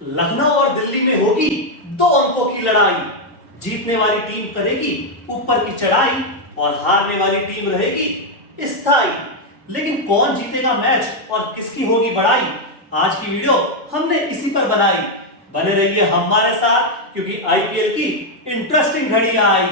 लखनऊ और दिल्ली में होगी 2 अंकों की लड़ाई। जीतने वाली टीम करेगी ऊपर की चढ़ाई और हारने वाली टीम रहेगी स्थायी। लेकिन कौन जीतेगा मैच और किसकी होगी बड़ाई, आज की वीडियो हमने इसी पर बनाई। बने रहिए हमारे साथ क्योंकि आईपीएल की इंटरेस्टिंग घड़ियां आई।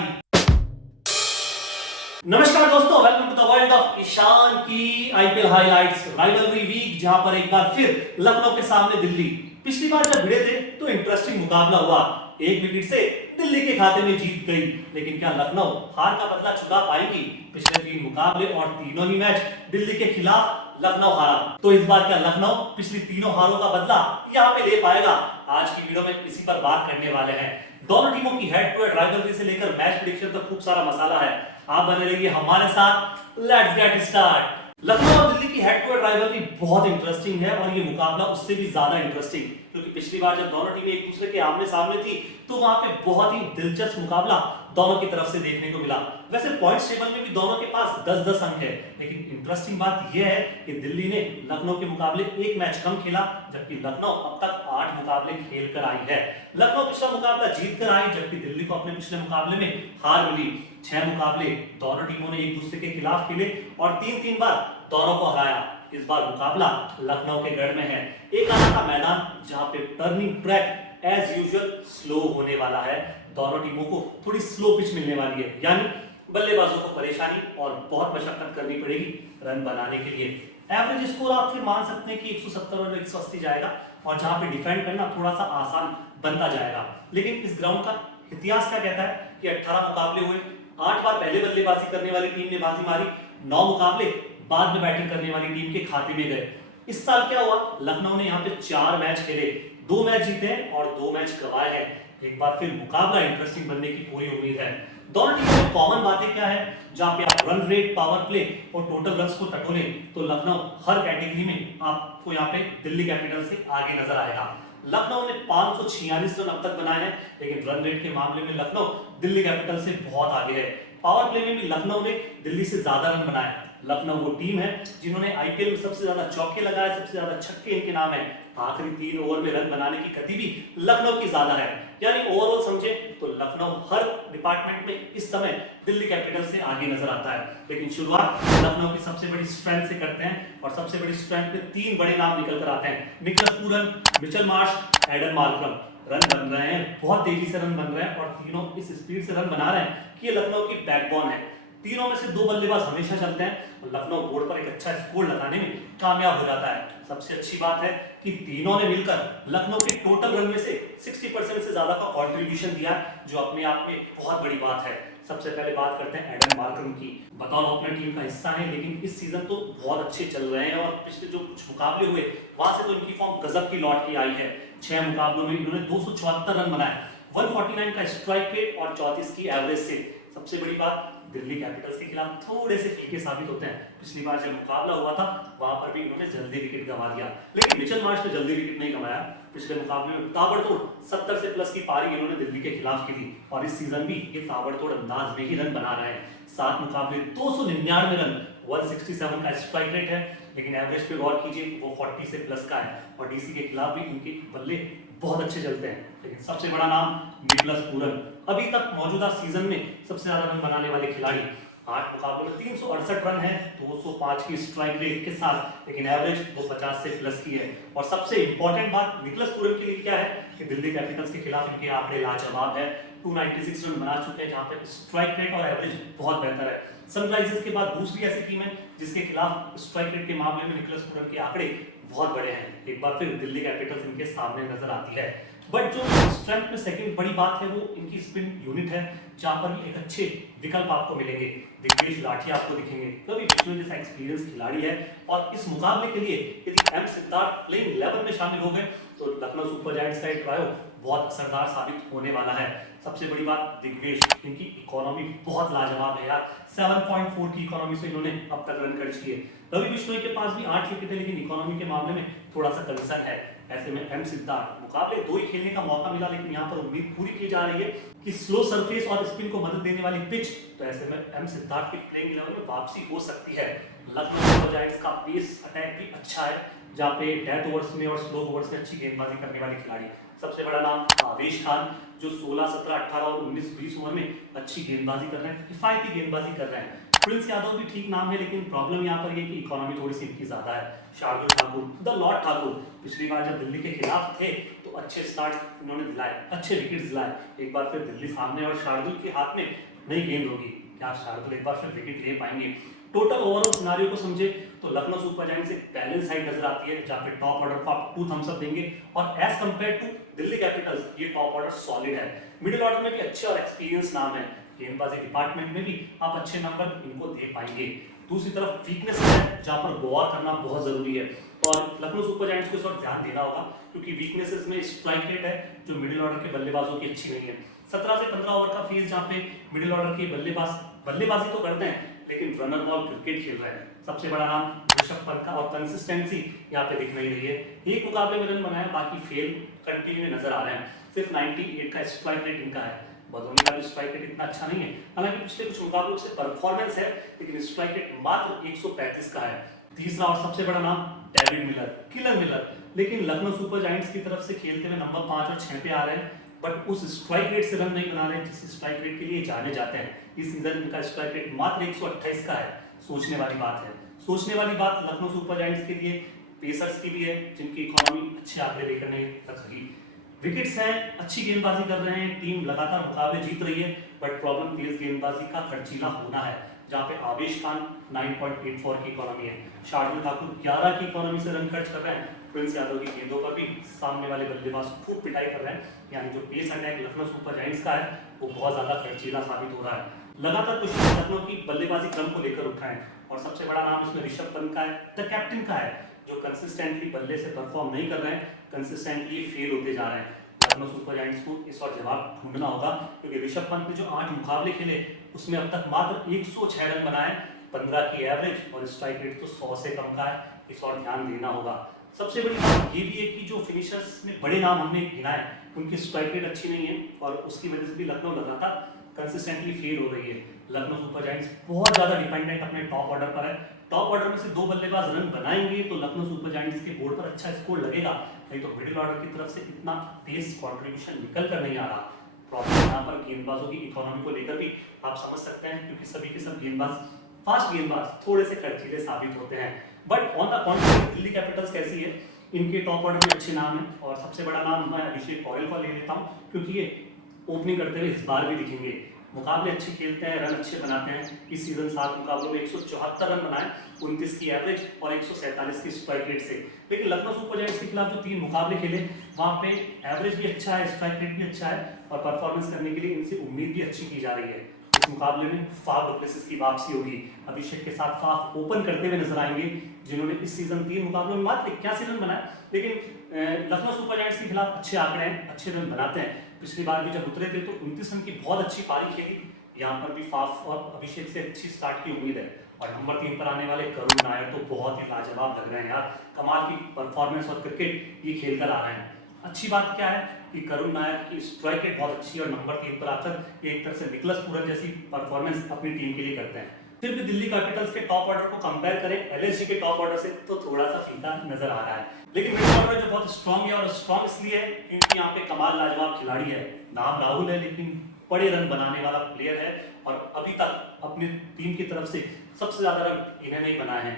नमस्कार दोस्तों, welcome to the world of Ishaan की आईपीएल हाइलाइट्स राइवलरी वीक, जहां पर एक बार फिर लखनऊ के सामने दिल्ली। पिछली बार जब भिड़े थे तो इंटरेस्टिंग मुकाबला हुआ, एक विकेट से दिल्ली के खाते में जीत गई। लेकिन क्या लखनऊ हार का बदला चुका पाएगी? पिछले 3 मुकाबले और तीनों ही मैच दिल्ली के खिलाफ लखनऊ हारा, तो इस बार क्या लखनऊ पिछली तीनों हारों का बदला यहाँ पे ले पाएगा? आज की वीडियो में इसी पर बात करने वाले हैं। दोनों टीमों की हेड टू हेड राइवलरी से लेकर मैच प्रेडिक्शन तक खूब सारा मसाला है। आप बने रहिए हमारे साथ। Let's get start. लखनऊ और दिल्ली की हेड टू हेड राइवलरी बहुत इंटरेस्टिंग है और ये मुकाबला उससे भी ज्यादा इंटरेस्टिंग, क्योंकि पिछली बार जब दोनों टीमें एक दूसरे के आमने सामने थी तो वहां पे बहुत ही दिलचस्प मुकाबला दोनों की तरफ से देखने को मिला। वैसे पॉइंट्स टेबल में भी दोनों के पास 10-10 अंक है, लेकिन इंटरेस्टिंग बात यह है कि दिल्ली ने लखनऊ के मुकाबले एक मैच कम खेला, जबकि लखनऊ अब तक 8 मुकाबले खेल कर आई है। लखनऊ पिछला मुकाबला जीत कर आई, जबकि दिल्ली को अपने पिछले मुकाबले में हार मिली। 6 मुकाबले दोनों टीमों ने एक दूसरे के खिलाफ खेले और 3-3 बार दोनों को हराया। इस बार मुकाबला लखनऊ के गढ़ में है, एक आना का मैदान जहां पे turning track as usual slow होने वाला है। दोनों टीमों को थोड़ी स्लो पिच मिलने वाली है, यानी बल्लेबाजों को परेशानी और बहुत मशक्कत करनी पड़ेगी रन बनाने के लिए। एवरेज स्कोर आप फिर मान सकते हैं कि 170 और 180 जाएगा, और जहां पे डिफेंड करना थोड़ा सा आसान बनता जाएगा। लेकिन इस ग्राउंड का इतिहास क्या कहता है कि 18 मुकाबले हुए, 8 बार पहले बल्लेबाजी करने वाली टीम ने बाजी मारी, 9 मुकाबले बाद में बैटिंग करने वाली टीम के खाते में गए। इस साल क्या हुआ, लखनऊ ने यहाँ पे 4 मैच खेले, 2 मैच जीते हैं और 2 मैच गंवाए हैं। एक बार फिर मुकाबला इंटरेस्टिंग बनने की पूरी उम्मीद है। दोनों टीमों में कॉमन बातें क्या है, जहां पे आप रन रेट, पावर प्ले और टोटल रन्स को टटोले तो लखनऊ हर कैटेगरी में आपको यहाँ पे दिल्ली कैपिटल से आगे नजर आएगा। लखनऊ ने 546 रन अब तक बनाए हैं, लेकिन रन रेट के मामले में लखनऊ दिल्ली कैपिटल से बहुत आगे है। पावर प्ले में भी लखनऊ ने दिल्ली से ज्यादा रन बनाए। लखनऊ वो टीम है जिन्होंने आईपीएल में सबसे ज्यादा चौके लगाए, सबसे ज्यादा छक्के इनके नाम है। आखिरी 3 ओवर में रन बनाने की गति भी लखनऊ की ज्यादा है। यानी ओवरऑल समझे तो लखनऊ हर डिपार्टमेंट में इस समय दिल्ली कैपिटल से आगे नजर आता है। लेकिन शुरुआत लखनऊ की सबसे बड़ी स्ट्रेंथ से करते हैं, और सबसे बड़ी स्ट्रेंथ में 3 बड़े नाम निकल कर आते हैं। Nicholas Pooran, Mitchell Marsh, Aiden Markram. Run बन रहे हैं, बहुत तेजी से रन बन रहे हैं, और तीनों इस स्पीड से रन बना रहे हैं कि ये लखनऊ की बैकबोन है। तीनों में से 2 बल्लेबाज हमेशा चलते हैं और लखनऊ बोर्ड पर एक अच्छा स्कोर लगाने में कामयाब हो जाता है। सबसे अच्छी बात है कि तीनों ने मिलकर लखनऊ के टोटल रन में से 60% से ज्यादा का कंट्रीब्यूशन दिया, जो अपने आप में बहुत बड़ी बात है। सबसे पहले बात करते हैं एडन मार्करम की। बतौर अपनी टीम का हिस्सा है, लेकिन इस सीजन तो बहुत अच्छे चल रहे हैं, और पिछले जो कुछ मुकाबले हुए वहां से तो इनकी फॉर्म गजब की लौट की आई है। 6 मुकाबलों में इन्होंने 274 रन बनाए, 149 का स्ट्राइक रेट और 34 की एवरेज से। सबसे बड़ी बात, दिल्ली कैपिटल्स के खिलाफ थोड़े से फीके साबित होते हैं। पिछली बार जब मुकाबला हुआ था वहां पर भी इन्होंने जल्दी विकेट गंवा दिया, लेकिन मिचेल मार्श ने जल्दी विकेट नहीं गंवाया। पिछले मुकाबले में ताबड़तोड़ 70 से प्लस की पारी इन्होंने दिल्ली के खिलाफ की थी, और इस सीजन भी ये ताबड़तोड़ अंदाज में ही रन बना रहे हैं। 7 मुकाबले 299 रन, 167 का स्ट्राइक रेट है, लेकिन एवरेज पे गौर कीजिए वो 40 से प्लस का है, और डीसी के खिलाफ भी इनके बल्ले बहुत अच्छे चलते हैं। लेकिन सबसे बड़ा नाम निकोलस पूरन, अभी तक मौजूदा सीजन में सबसे ज्यादा रन बनाने वाले खिलाड़ी। 8 मुकाबलों में 368 रन है, 205 की स्ट्राइक रेट के साथ, लेकिन एवरेज 250 से प्लस की है। और सबसे इंपॉर्टेंट बात निकोलस पूरन के लिए क्या है कि दिल्ली कैपिटल्स के खिलाफ इनके आंकड़े लाजवाब है। 296 रन बना चुके हैं, जहां पे स्ट्राइक रेट और एवरेज बहुत बेहतर है। सनराइजर्स के बाद दूसरी ऐसी टीम है जिसके खिलाफ स्ट्राइक रेट के मामले में निकोलस पूरन के आंकड़े बहुत बड़े हैं। एक बार फिर दिल्ली कैपिटल्स इनके सामने नजर आती है। बट जो स्ट्रेंथ में सेकंड बड़ी बात है वो इनकी स्पिन यूनिट है, जहां पर भी एक अच्छे विकल्प आपको मिलेंगे। दिग्विजय लाठी आपको दिखेंगे, कभी विष्णु जैसा एक्सपीरियंस खिलाड़ी है, और इस मुकाबले के लिए यदि एम सिद्धार्थ प्लेइंग 11 में शामिल हो गए तो लखनऊ सुपर जायंट्स का एक ट्रायो बहुत असरदार साबित होने वाला है। सबसे बड़ी बात, दिग्विजय, इनकी इकोनॉमी बहुत लाजवाब है यार। 7.4 की इकोनॉमी से इन्होंने अब तक रन खर्च किए। रवि बिश्नोई के पास भी 8 विकेट है, लेकिन इकोनॉमी के मामले में थोड़ा सा कंसर्न है। ऐसे में एम सिद्धार्थ, मुकाबले 2 ही खेलने का मौका मिला, लेकिन यहाँ पर उम्मीद पूरी की जा रही है कि स्लो सरफेस और स्पिन को मदद देने वाली पिच, तो ऐसे में एम सिद्धार्थ की प्लेइंग 11 में वापसी हो सकती है। लखनऊ सुपर जायंट्स का पेस अटैक भी अच्छा है, जहाँ पे डेथ ओवर्स में और स्लो ओवर्स में अच्छी गेंदबाजी करने वाले खिलाड़ी। सबसे बड़ा नाम आवेश खान, जो 16, 17, 18 और 19, 20 ओवर में अच्छी गेंदबाजी कर रहे हैं, किफायती गेंदबाजी कर रहे हैं। प्रिंस यादव भी ठीक नाम है, लेकिन प्रॉब्लम यहाँ पर ये कि इकोनॉमी थोड़ी सी इनकी ज्यादा है। शार्दुल ठाकुर, द लॉर्ड ठाकुर, पिछली बार जब दिल्ली के खिलाफ थे तो अच्छे स्टार्ट इन्होंने दिलाए, अच्छे विकेट्स दिलाए। एक बार फिर दिल्ली सामने और शार्दुल के हाथ में नई गेंद होगी, क्या शार्दुल एक बार फिर विकेट ले पाएंगे? टोटल ओवरऑल सिनारियो को समझे तो लखनऊ सुपर जायंट्स एक बैलेंस साइड नजर आती है, जहाँ पे टॉप ऑर्डर को आप 2 थम्स अप देंगे, और as compare to Delhi capitals ये टॉप ऑर्डर सॉलिड है। मिडिल ऑर्डर में भी अच्छे और एक्सपीरियंस नाम है, गेंदबाजी डिपार्टमेंट में भी आप अच्छे नंबर इनको दे पाएंगे। दूसरी तरफ वीकनेस है, जहां पर गौर करना बहुत जरूरी है, और लखनऊ सुपर जायंट्स को इस वक्त ध्यान देना होगा, क्योंकि वीकनेसेस में स्ट्राइक रेट है जो मिडिल ऑर्डर के बल्लेबाजों की अच्छी नहीं है। 17 से 15 ओवर का फेज, जहां पे मिडिल ऑर्डर के बल्लेबाज बल्लेबाजी तो करते हैं लेकिन रनर बॉल क्रिकेट खेल रहे हैं। सबसे बड़ा नाम ऋषभ पंत का, और कंसिस्टेंसी यहाँ पे दिख नहीं रही है। एक मुकाबले में रन बनाया, बाकी फेल कंटिन्यू नजर आ रहे हैं। सिर्फ 98 का स्ट्राइक रेट इनका है, बदौनी का भी स्ट्राइक रेट इतना अच्छा नहीं है, हालांकि पिछले कुछ मुकाबलों से परफॉर्मेंस है, लेकिन स्ट्राइक रेट मात्र 135 का है। तीसरा और सबसे बड़ा नाम डेविड मिलर, किलर मिलर, लेकिन लखनऊ सुपर जायंट्स की तरफ से खेलते हुए नंबर 5 और 6 पे आ रहे हैं, बट उस स्ट्राइक रेट से रन नहीं बना रहे जिस स्ट्राइक रेट के लिए जाने जाते हैं। इस सीजन इनका स्ट्राइक रेट मात्र 128 का है। सोचने वाली बात है, सोचने वाली बात लखनऊ सुपर जायंट्स के लिए, पेसर्स की भी है, जिनकी इकोनॉमी अच्छे आंकड़े लेकर नहीं तक रही। विकेट्स हैं, अच्छी गेंदबाजी कर रहे हैं, टीम लगातार मुकाबले जीत रही है, बट प्रॉब्लम तेज गेंदबाजी का खर्चीला होना है, जहाँ पे आवेश खान 9.84 की इकोनॉमी है, शार्दुल ठाकुर 11 की इकोनॉमी से रन खर्च कर रहे हैं। प्रिंस यादव की गेंदों पर भी सामने वाले बल्लेबाज खूब पिटाई कर रहे हैं, यानी जो pace attack Lucknow super giants का है वो बहुत ज्यादा खर्चीला साबित हो रहा है। लगातार कोशिश लखनऊ की बल्लेबाजी क्रम को लेकर उठाएं, और सबसे बड़ा नाम इसमें ऋषभ पंत का है, द कैप्टन का है, जो कंसिस्टेंटली बल्ले से परफॉर्म नहीं कर रहे हैं, कंसिस्टेंटली फेल होते जा रहे हैं। लखनऊ सुपर जायंट्स को इस और जवाब ढूंढना होगा, क्योंकि ऋषभ पंत ने जो 8 मुकाबले खेले उसमें अब तक मात्र 106 रन बनाए, 15 की एवरेज, और स्ट्राइक रेट तो 100 से कम का है, इस और ध्यान देना होगा। सबसे बड़ी बात ये भी है कि जो फिनिशर्स में बड़े नाम हमने गिनाए उनकी स्ट्राइक रेट अच्छी नहीं है, और उसकी वजह से भी लखनऊ लगातार कंसिस्टेंटली फेल हो रही है। लखनऊ सुपर जायंट्स बहुत ज्यादा डिपेंडेंट अपने टॉप ऑर्डर पर है। टॉप ऑर्डर में से 2 बल्लेबाज रन बनाएंगे तो लखनऊ सुपर जायंट्स के बोर्ड पर अच्छा स्कोर लगेगा, नहीं तो मिडिल ऑर्डर की तरफ से इतना तेज कंट्रीब्यूशन निकल कर नहीं आ रहा। प्रॉब्लम यहाँ पर गेंदबाजों की इकोनॉमी को लेकर भी आप समझ सकते हैं, क्योंकि सभी के सब गेंदबाज, फास्ट गेंदबाज थोड़े से खर्चीले साबित होते हैं। But on the contrary Delhi Capitals कैसी है, इनके टॉप ऑर्डर में अच्छे नाम है, और सबसे बड़ा नाम मैं अभिषेक पॉरेल को ले लेता हूँ, क्योंकि ये ओपनिंग करते हुए इस बार भी दिखेंगे। मुकाबले अच्छे खेलते हैं, रन अच्छे बनाते हैं। इस सीजन 7 मुकाबलों में 174 रन बनाए, 29 की एवरेज और 147 की स्ट्राइक रेट से। लेकिन लखनऊ सुपर जायंट्स के खिलाफ जो 3 मुकाबले खेले वहां पे एवरेज भी अच्छा है, स्ट्राइक रेट भी अच्छा है, और परफॉर्मेंस करने के लिए इनसे उम्मीद भी अच्छी की जा रही है। इस मुकाबले में फाफ डुप्लेसिस की वापसी होगी, अभिषेक के साथ फाफ ओपन करते हुए नजर आएंगे, जिन्होंने इस सीजन 3 मुकाबलों में मात्र 81 रन बनाए। लेकिन लखनऊ सुपर जायंट्स के खिलाफ अच्छे आंकड़े हैं, अच्छे रन बनाते हैं। पिछली बार भी जब उतरे थे तो 29 रन की बहुत अच्छी पारी खेली, यहाँ पर भी फाफ और अभिषेक से अच्छी स्टार्ट की उम्मीद है। और नंबर 3 पर आने वाले करुण नायर तो बहुत ही लाजवाब लग रहे हैं यार, कमाल की परफॉर्मेंस और क्रिकेट ये खेल कर आ रहे हैं। अच्छी बात क्या है कि करुण नायर की स्ट्राइक रेट बहुत अच्छी है, और नंबर 3 पर आकर एक तरह से निकलस पूरन जैसी परफॉर्मेंस अपनी टीम के लिए करते हैं। फिर भी दिल्ली कैपिटल्स के टॉप ऑर्डर को कंपेयर करें एलएसजी के टॉप ऑर्डर से तो थोड़ा सा फीका नजर आ रहा है, लेकिन मिडिल ऑर्डर जो बहुत स्ट्रांग है, और स्ट्रांग इसलिए है क्योंकि यहाँ पे कमाल लाजवाब खिलाड़ी है। नाम राहुल है, लेकिन बड़े रन बनाने वाला प्लेयर है, और अभी तक अपनी टीम की तरफ से सबसे ज्यादा रन इन्हें नहीं बनाए हैं।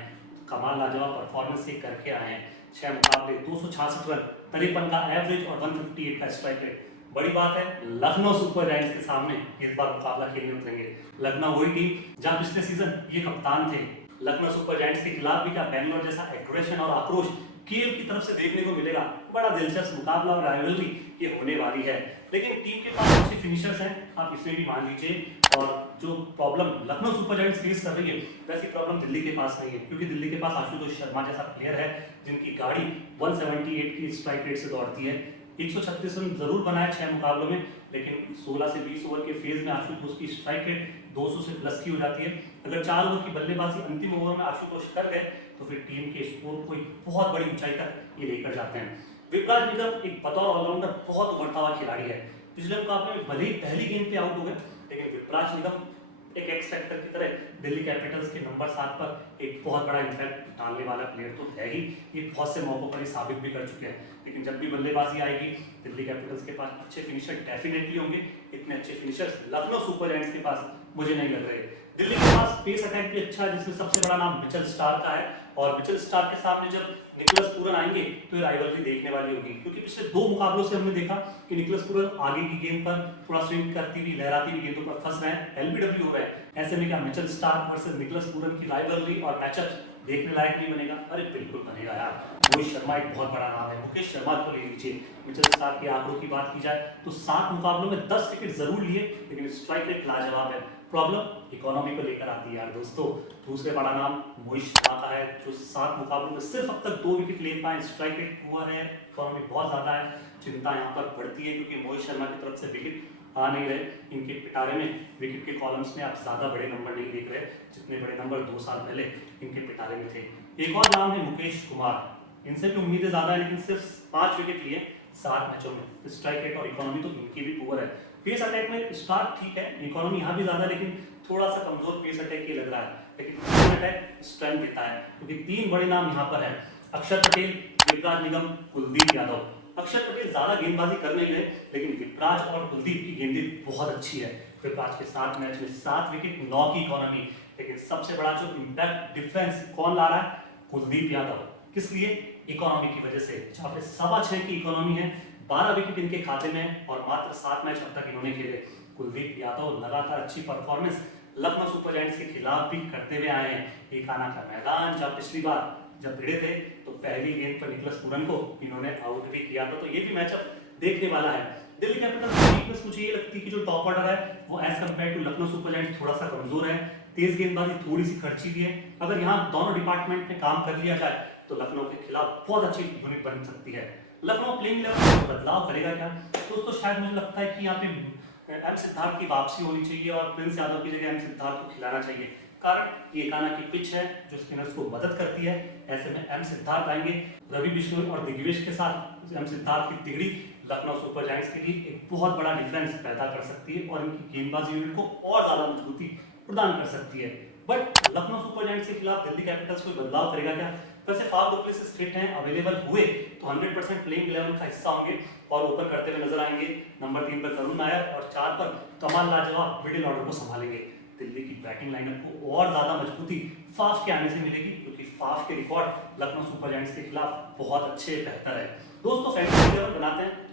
कमाल लाजवाब परफॉर्मेंस ये करके आए हैं, 6 मुकाबले 266 रन, 53 का एवरेज और 158 का स्ट्राइक रेट। बड़ी बात है लखनऊ सुपर जायंट्स के सामने इस बार मुकाबला खेलने उतरेंगे। लखनऊ वही टीम जहां पिछले सीजन ये कप्तान थे। लखनऊ सुपर जायंट्स के खिलाफ भी क्या बेंगलोर जैसा एग्रेशन और आक्रोश केएल की तरफ से देखने को मिलेगा। बड़ा दिलचस्प मुकाबला और राइवलरी ये होने वाली है, लेकिन टीम के पास अच्छे फिनिशर्स हैं, आप इसमें भी मान लीजिए। और जो problem Lucknow super giants face कर रही है वैसी प्रॉब्लम दिल्ली के पास नहीं है, क्योंकि दिल्ली के पास आशुतोष शर्मा जैसा प्लेयर है जिनकी गाड़ी 178 की स्ट्राइक रेट से दौड़ती है। 136 रन जरूर बनाए 6 मुकाबलों में, लेकिन 16 से 20 ओवर के फेज में आशुतोष की स्ट्राइक रेट 200 से प्लस की हो जाती है। अगर 4 ओवर की बल्लेबाजी अंतिम ओवर में आशुतोष कर गए तो फिर टीम के स्कोर को एक बहुत बड़ी ऊंचाई तक ये लेकर जाते हैं। विपराज निगम एक बतौर ऑलराउंडर बहुत उभरता हुआ खिलाड़ी है। पिछले मुकाबले में भले ही पहली गेंद पे आउट हो गए, लेकिन विपराज निगम एक एक्स फैक्टर की तरह दिल्ली कैपिटल्स के नंबर 7 पर एक बहुत बड़ा इम्पैक्ट डालने वाला प्लेयर तो है ही। ये बहुत से मौकों पर ये साबित भी कर चुके हैं। लेकिन जब भी बल्लेबाजी आएगी दिल्ली कैपिटल्स के पास अच्छे फिनिशर डेफिनेटली होंगे। इतने अच्छे फिनिशर्स लखनऊ सुपर जायंट्स के पास मुझे नहीं लग रहे। दिल्ली के पास पेस अटैक भी अच्छा है, जिसमें सबसे बड़ा नाम मिचेल स्टार्क का है। और मिचेल स्टार्क के सामने जब निकोलस पूरन आएंगे तो ये राइवलरी देखने वाली होगी, क्योंकि पिछले 2 मुकाबलों से हमने देखा कि निकोलस पूरन आगे की गेंद पर थोड़ा स्विंग करती हुई लहराती हुई गेंदों पर फंस रहे हैं, एलबीडब्ल्यू हो रहे हैं। ऐसे में क्या Mitchell Starc versus Nicholas Pooran की राइवलरी और मैचअप देखने लायक नहीं बनेगा? अरे बिल्कुल बनेगा यार। रोहित शर्मा एक बहुत बड़ा नाम है, मुकेश शर्मा को ले लीजिए। मिचेल स्टार्क के आंकड़ों की बात की जाए तो 7 मुकाबलों में 10 विकेट जरूर लिए, लेकिन स्ट्राइक रेट लाजवाब है। प्रॉब्लम इकोनॉमी को लेकर आती है यार दोस्तों। दूसरे बड़ा नाम मोहित शर्मा का है, जो 7 मुकाबलों में सिर्फ अब तक 2 विकेट ले पाए। स्ट्राइक रेट पुअर है, इकोनॉमी बहुत ज्यादा है। चिंता यहाँ पर बढ़ती है क्योंकि मोहित शर्मा की तरफ से विकेट आ नहीं रहे। इनके पिटारे में विकेट के कॉलम्स में आप ज्यादा बड़े नंबर नहीं देख रहे, जितने बड़े नंबर 2 साल पहले इनके पिटारे में थे। एक और नाम है मुकेश कुमार। इनसे भी उम्मीदें ज्यादा है, लेकिन सिर्फ 5 विकेट लिए 7 मैचों में। स्ट्राइक रेट और इकोनॉमी तो इनकी भी पुअर है। पेस अटैक में स्टार्क ठीक है, इकोनॉमी यहाँ भी ज्यादा, लेकिन थोड़ा सा कमजोर पेस अटैक ये लग रहा है। लेकिन पेस अटैक स्ट्रेंथ देता है, क्योंकि 3 बड़े नाम यहाँ पर है। अक्षर पटेल, विराज निगम, कुलदीप यादव। अक्षर पटेल ज्यादा गेंदबाजी कर नहीं रहे, लेकिन विराज और कुलदीप की गेंदें बहुत अच्छी है। विराज के 7 मैच में 7 विकेट, 9 की इकोनॉमी। लेकिन सबसे बड़ा जो इम्पैक्ट डिफरेंस कौन ला रहा है? कुलदीप यादव। किस लिए? इकोनॉमी की वजह से। जहां पे 6.25 की इकोनॉमी है, 12 विकेट इनके खाते में और मात्र 7 मैच अब तक इन्होंने खेले। कुलदीप यादव लगातार अच्छी परफॉर्मेंस लखनऊ सुपर जायंट्स के खिलाफ भी करते हुए आए हैं। एक आना का मैदान, जब पिछली बार जब भिड़े थे तो पहली गेंद पर निकोलस पूरन को इन्होंने आउट भी किया था, तो ये भी मैचअप देखने वाला है। दिल्ली कैपिटल्स की वीकनेस मुझे ये लगती है कि जो टॉप ऑर्डर है वो as compare to Lucknow super giants थोड़ा सा कमजोर है। तेज गेंदबाजी थोड़ी सी खर्चीली है। अगर यहाँ दोनों डिपार्टमेंट में काम कर लिया जाए तो लखनऊ के खिलाफ बहुत अच्छी यूनिट बन सकती है। लखनऊ प्लेइंग 11 में बदलाव करेगा क्या? दोस्तों शायद मुझे लगता है कि यहाँ पे एम सिद्धार्थ की वापसी होनी चाहिए और प्रिंस यादव की जगह एम सिद्धार्थ को खिलाना चाहिए। कारण ये एकाना की पिच है जो स्पिनर्स को मदद करती है। ऐसे में एम सिद्धार्थ आएंगे। रवि बिश्नोई और दिग्विजय के साथ एम सिद्धार्थ की तिगड़ी लखनऊ सुपर जायंट्स के लिए एक बहुत बड़ा डिफरेंस पैदा कर सकती है और इनकी गेंदबाजी यूनिट को और ज्यादा मजबूती प्रदान कर सकती है। बट लखनऊ सुपर जायंट्स के खिलाफ दिल्ली कैपिटल्स कोई बदलाव करेगा क्या? वैसे फाफ डु प्लेसिस फिट हैं, अवेलेबल हुए तो 100% प्लेइंग 11 का हिस्सा होंगे और ओपन करते हुए नजर आएंगे। नंबर 3 पर करुण नायर और 4 पर कमाल लाजवाब मिडिल ऑर्डर को संभालेंगे। दिल्ली की बैटिंग लाइनअप को और ज्यादा मजबूती फाफ के आने से मिलेगी, क्योंकि फाफ के रिकॉर्ड लखनऊ सुपर जायंट्स के खिलाफ बहुत अच्छे बेहतर है। दोस्तों फैंटेसी 11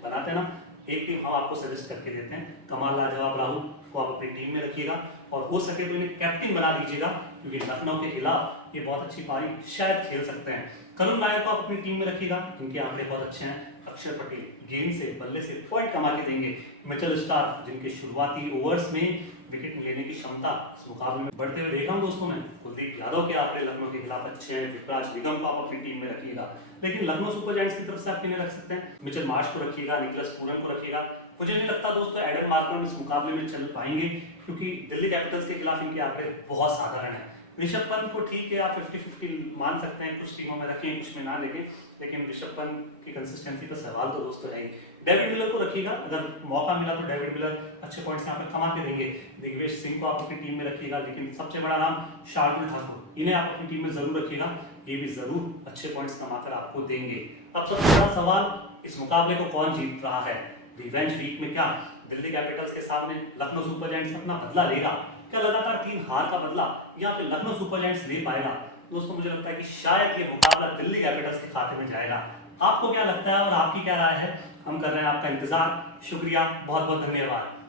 बनाते हैं ना, एक टीम हम आपको सजेस्ट करके देते हैं। कमाल लाजवाब राहुल को आप अपनी टीम में रखिएगा और हो सके तो इन्हें कैप्टन बना दीजिएगा, क्योंकि लखनऊ के खिलाफ ये बहुत अच्छी पारी शायद खेल सकते हैं। करुण नायर को आप अपनी टीम में रखिएगा, इनके आंकड़े बहुत अच्छे हैं। अक्षर पटेल गेंद से बल्ले से पॉइंट कमा के देंगे। मिचेल स्टार्क जिनके शुरुआती ओवर्स में विकेट लेने की क्षमता इस मुकाबले में बढ़ते हुए देखा हूं दोस्तों मैं। कुलदीप यादव के आंकड़े लखनऊ के खिलाफ अच्छे हैं। विराज निगम को आप अपनी टीम में रखिएगा। लेकिन लखनऊ सुपर जायंट्स की तरफ से आप किन्हें रख सकते हैं? मिचेल मार्श को रखिएगा, निकोलस पूरन को रखिएगा। मुझे नहीं लगता दोस्तों एडन मार्करम इस मुकाबले में चल पाएंगे, क्योंकि दिल्ली कैपिटल्स के खिलाफ इनके आंकड़े बहुत साधारण है। ऋषभ पंत को ठीक है, आप 50-50 मान सकते हैं, कुछ टीमों में रखें कुछ में ना रखें, लेकिन ऋषभ पंत की कंसिस्टेंसी पर सवाल तो दोस्तों है ही। डेविड मिलर को रखिएगा, अगर मौका मिला तो डेविड मिलर अच्छे पॉइंट्स यहाँ पे कमा के देंगे। दिग्विजय सिंह को आप अपनी टीम में रखिएगा, लेकिन सबसे बड़ा नाम शार्दुल ठाकुर, इन्हें आप अपनी टीम में जरूर रखिएगा। ये भी जरूर अच्छे पॉइंट्स कमाकर आपको देंगे। अब सबसे बड़ा सवाल, इस मुकाबले को कौन जीत रहा है? रिवेंज वीक में क्या दिल्ली कैपिटल्स के सामने लखनऊ सुपर जायंट्स अपना बदला लेगा? क्या लगातार 3 हार का बदला या फिर लखनऊ सुपर जायंट्स ले पाएगा? दोस्तों मुझे लगता है कि शायद ये मुकाबला दिल्ली कैपिटल्स के खाते में जाएगा। आपको क्या लगता है और आपकी क्या राय है? हम कर रहे हैं आपका इंतजार। शुक्रिया, बहुत बहुत धन्यवाद।